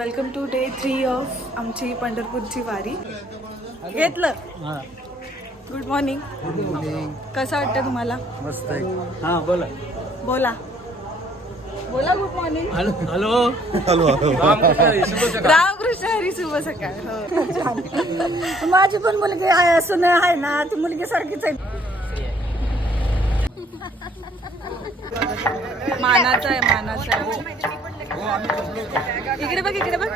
Welcome to day 3 of आमची पंढरपूरची वारी. घेतलं. Good morning. कसं वाटतं तुम्हाला? मस्त आहे. हा बोला बोला बोला. Good morning. Hello hello hello Ramkrishna Hari शुभ सकाळ. माझी पण मुलगी आहे असून आहे ना, ती मुलगी सारखीच आहे. मानाचं आहे मानाचं आहे. इकडे बघ इकडे बघ.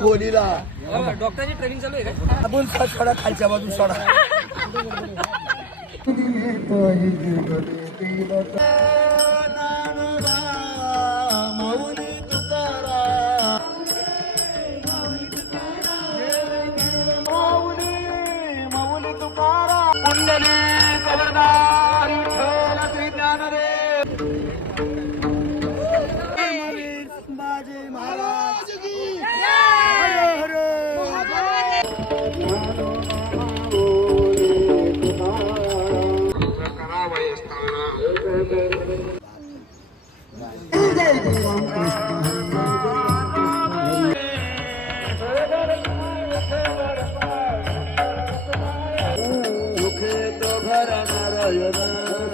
कोहलीला डॉक्टरची ट्रेनिंग चालू आहे का? आपण सोडा खालच्या बाजून सोडा. नारायण